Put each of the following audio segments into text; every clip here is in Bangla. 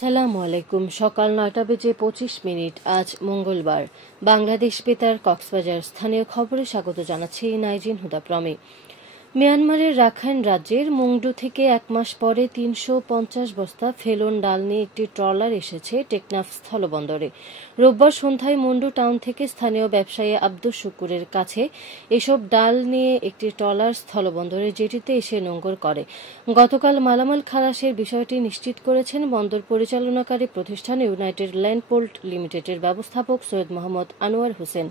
সালামু আলাইকুম। সকাল ৯টা বেজে ২৫ মিনিট আজ মঙ্গলবার। বাংলাদেশ বেতার কক্সবাজার স্থানীয় খবরে স্বাগত জানাচ্ছি নাইজিন হুদা প্রমি। মিয়ানমারের রাখাইন রাজ্যের মুংডু থেকে এক মাস পরে ৩৫০ বস্তা ফেলন ডাল নিয়ে একটি ট্রলার এসেছে টেকনাফ স্থলবন্দরে। রোববার সন্ধ্যায় মুন্ডু টাউন থেকে স্থানীয় ব্যবসায়ী আব্দুস শুকুরের কাছে এসব ডাল নিয়ে একটি ট্রলার স্থলবন্দরের জেটিতে এসে নোঙর করে। গতকাল মালামাল খালাসের বিষয়টি নিশ্চিত করেছেন বন্দর পরিচালনাকারী প্রতিষ্ঠান ইউনাইটেড ল্যান্ড পোর্ট লিমিটেডের ব্যবস্থাপক সৈয়দ মোহাম্মদ আনোয়ার হোসেন।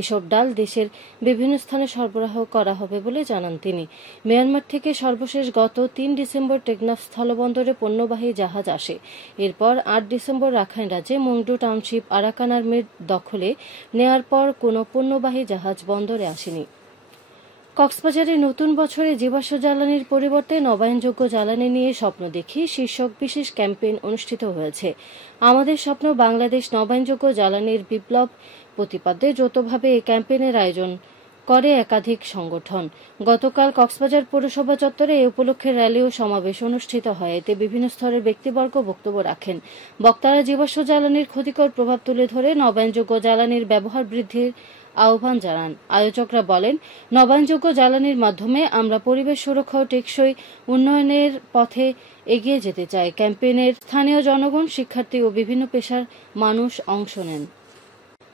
এসব ডাল দেশের বিভিন্ন স্থানে সরবরাহ করা হবে বলে জানান তিনি। মিয়ানমার থেকে সর্বশেষ গত ৩ ডিসেম্বর টেকনাফ স্থলবন্দরে পণ্যবাহী জাহাজ আসে। এরপর ৮ ডিসেম্বর রাখাইন রাজ্যে মুংডু টাউনশিপ আরাকান আর্মির দখলে নেয়ার পর কোনো পণ্যবাহী জাহাজ বন্দরে আসেনি। কক্সবাজারে নতুন বছরে জীবাশ্ম জ্বালানির পরিবর্তে নবায়নযোগ্য জ্বালানি নিয়ে স্বপ্ন দেখি শীর্ষক বিশেষ ক্যাম্পেইন অনুষ্ঠিত হয়েছে। আমাদের স্বপ্ন বাংলাদেশ নবায়নযোগ্য জ্বালানির বিপ্লব প্রতিপাদ্যে যৌথভাবে এই ক্যাম্পেইনের আয়োজন করে একাধিক সংগঠন। গতকাল কক্সবাজার পৌরসভা চত্বরে এ উপলক্ষে র্যালি ও সমাবেশ অনুষ্ঠিত হয়। এতে বিভিন্ন স্তরের ব্যক্তিবর্গ বক্তব্য রাখেন। বক্তারা জীবাশ্ম জ্বালানির ক্ষতিকর প্রভাব তুলে ধরে নবায়নযোগ্য জ্বালানির ব্যবহার বৃদ্ধির আহ্বান জানান। আয়োজকরা বলেন, নবায়নযোগ্য জ্বালানির মাধ্যমে আমরা পরিবেশ সুরক্ষা ও টেকসই উন্নয়নের পথে এগিয়ে যেতে চাই। ক্যাম্পেইনের স্থানীয় জনগণ, শিক্ষার্থী ও বিভিন্ন পেশার মানুষ অংশ নেন।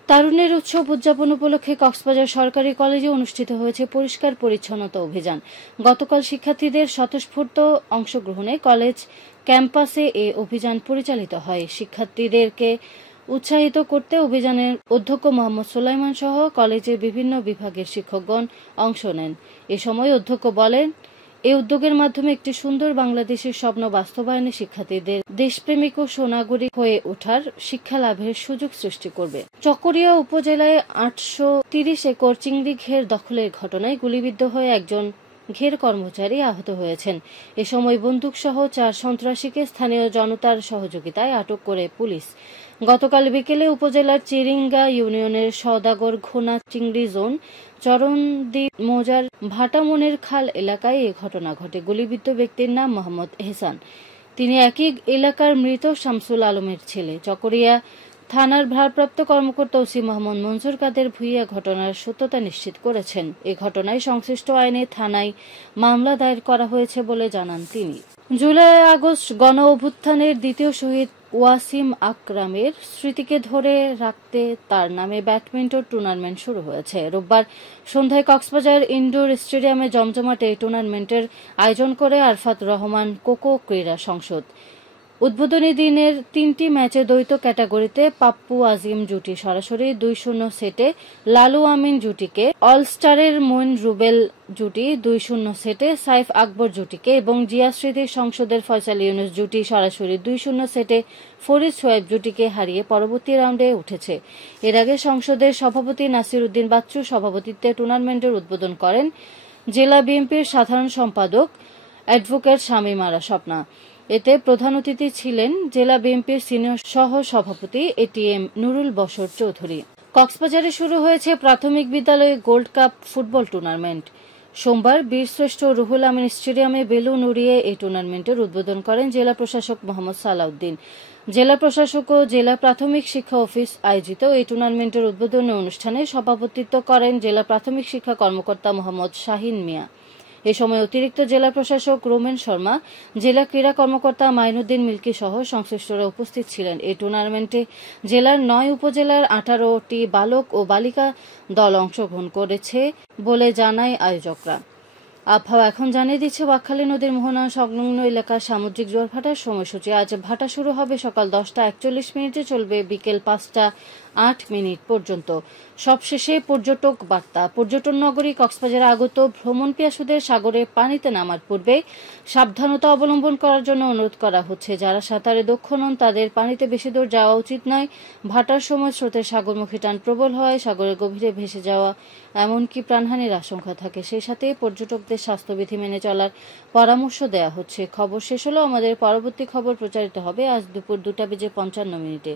তারুণ্যের উৎসব উদযাপন উপলক্ষে কক্সবাজার সরকারি কলেজে অনুষ্ঠিত হয়েছে পরিষ্কার পরিচ্ছন্নতা অভিযান। গতকাল শিক্ষার্থীদের স্বতঃস্ফূর্ত অংশগ্রহণে কলেজ ক্যাম্পাসে এ অভিযান পরিচালিত হয়। শিক্ষার্থীদেরকে উৎসাহিত করতে অভিযানের অধ্যক্ষ মোহাম্মদ সুলাইমান সহ কলেজের বিভিন্ন বিভাগের শিক্ষকগণ অংশ নেন। এ সময় অধ্যক্ষ বলেন, এই উদ্যোগের মাধ্যমে একটি সুন্দর বাংলাদেশের স্বপ্ন বাস্তবায়নে শিক্ষার্থীদের দেশপ্রেমিক ও সুনাগরিক হয়ে ওঠার শিক্ষা লাভের সুযোগ সৃষ্টি করবে। চকরিয়া উপজেলায় ৮৩০ একর চিংড়ি ঘের দখলের ঘটনায় গুলিবিদ্ধ হয়ে একজন ঘের কর্মচারী আহত হয়েছেন। এ সময় বন্দুকসহ ৪ সন্ত্রাসীকে স্থানীয় জনতার সহযোগিতায় আটক করে পুলিশ। গতকাল বিকেলে উপজেলার চিরিঙ্গা ইউনিয়নের সওদাগর ঘোনা চিংড়ি জোন চরণদ্বীপ মৌজার ভাটামনের খাল এলাকায় এ ঘটনা ঘটে। গুলিবিদ্ধ ব্যক্তির নাম মোহাম্মদ এহসান। তিনি একই এলাকার মৃত শামসুল আলমের ছেলে। চকরিয়া থানার ভারপ্রাপ্ত কর্মকর্তা ওসি মোহাম্মদ মনজুর কাদের ভূঁইয়া ঘটনার সত্যতা নিশ্চিত করেছেন। এ ঘটনায় সংশ্লিষ্ট আইনে থানায় মামলা দায়ের করা হয়েছে বলে জানান তিনি। জুলাই আগস্ট গণ অভ্যুত্থানের দ্বিতীয় শহীদ ওয়াসিম আকরামের স্মৃতিকে ধরে রাখতে তার নামে ব্যাডমিন্টন টুর্নামেন্ট শুরু হয়েছে। রোববার সন্ধ্যায় কক্সবাজার ইনডোর স্টেডিয়ামে জমজমাটে এই টুর্নামেন্টের আয়োজন করে আরফাত রহমান কোকো ক্রীড়া সংসদ। উদ্বোধনী দিনের ৩টি ম্যাচে দ্বৈত ক্যাটাগরিতে পাপ্পু আজিম জুটি সরাসরি ২-০ সেটে লালু আমিন জুটিকে, অলস্টারের মইন রুবেল জুটি ২-০ সেটে সাইফ আকবর জুটিকে এবং জিয়া স্মৃতি সংসদের ফয়সাল ইউনুস জুটি সরাসরি ২-০ সেটে ফরিদ সোয়েব জুটিকে হারিয়ে পরবর্তী রাউন্ডে উঠেছে। এর আগে সংসদের সভাপতি নাসির উদ্দিন বাচ্চু সভাপতিত্বে টুর্নামেন্টের উদ্বোধন করেন জেলা বিএনপির সাধারণ সম্পাদক অ্যাডভোকেট শামীম আরা স্বপ্না। এতে প্রধান অতিথি ছিলেন জেলা বিএনপির সিনিয়র সহ সভাপতি এটিএম নুরুল বশর চৌধুরী। কক্সবাজারে শুরু হয়েছে প্রাথমিক বিদ্যালয়ে গোল্ড কাপ ফুটবল টুর্নামেন্ট। সোমবার বীরশ্রেষ্ঠ রুহুল আমিন স্টেডিয়ামে বেলুন উড়িয়ে এই টুর্নামেন্টের উদ্বোধন করেন জেলা প্রশাসক মোহাম্মদ সালাউদ্দিন। জেলা প্রশাসক ও জেলা প্রাথমিক শিক্ষা অফিস আয়োজিত এই টুর্নামেন্টের উদ্বোধনী অনুষ্ঠানে সভাপতিত্ব করেন জেলা প্রাথমিক শিক্ষা কর্মকর্তা মোহাম্মদ শাহিন মিয়া। এ সময় অতিরিক্ত জেলা প্রশাসক রোমেন শর্মা, জেলা ক্রীড়া কর্মকর্তা মাইনুদ্দিন মিল্কি সহ সংশ্লিষ্টরা উপস্থিত ছিলেন। এই টুর্নামেন্টে জেলার ৯ উপজেলার ১৮টি বালক ও বালিকা দল অংশগ্রহণ করেছে বলে জানায় আয়োজকরা। আবহাওয়া এখন জানিয়ে দিচ্ছে বাঁকখালী নদীর মোহনা সংলগ্ন এলাকার সামুদ্রিক জোয়ার ভাটার সময়সূচি। আজ ভাটা শুরু হবে সকাল 10টা 41 মিনিটে, চলবে বিকেল 5টা 8 মিনিট পর্যন্ত। সবশেষে পর্যটক বার্তা। পর্যটন নগরী কক্সবাজারে আগত ভ্রমণ পিয়াসুদের সাগরে পানিতে নামার পূর্বে সাবধানতা অবলম্বন করার জন্য অনুরোধ করা হচ্ছে। যারা সাঁতারে দক্ষ নন তাদের পানিতে বেশি দূর যাওয়া উচিত নয়। ভাটার সময় স্রোতের সাগরমুখী টান প্রবল হয়, সাগরের গভীরে ভেসে যাওয়া এমনকি প্রাণহানির আশঙ্কা থাকে। সেই সাথে পর্যটকদের স্বাস্থ্যবিধি মেনে চলার পরামর্শ দেওয়া হচ্ছে। খবর শেষ হলো। আমাদের পরবর্তী খবর প্রচারিত হবে আজ দুপুর 2টা বেজে 55 মিনিটে।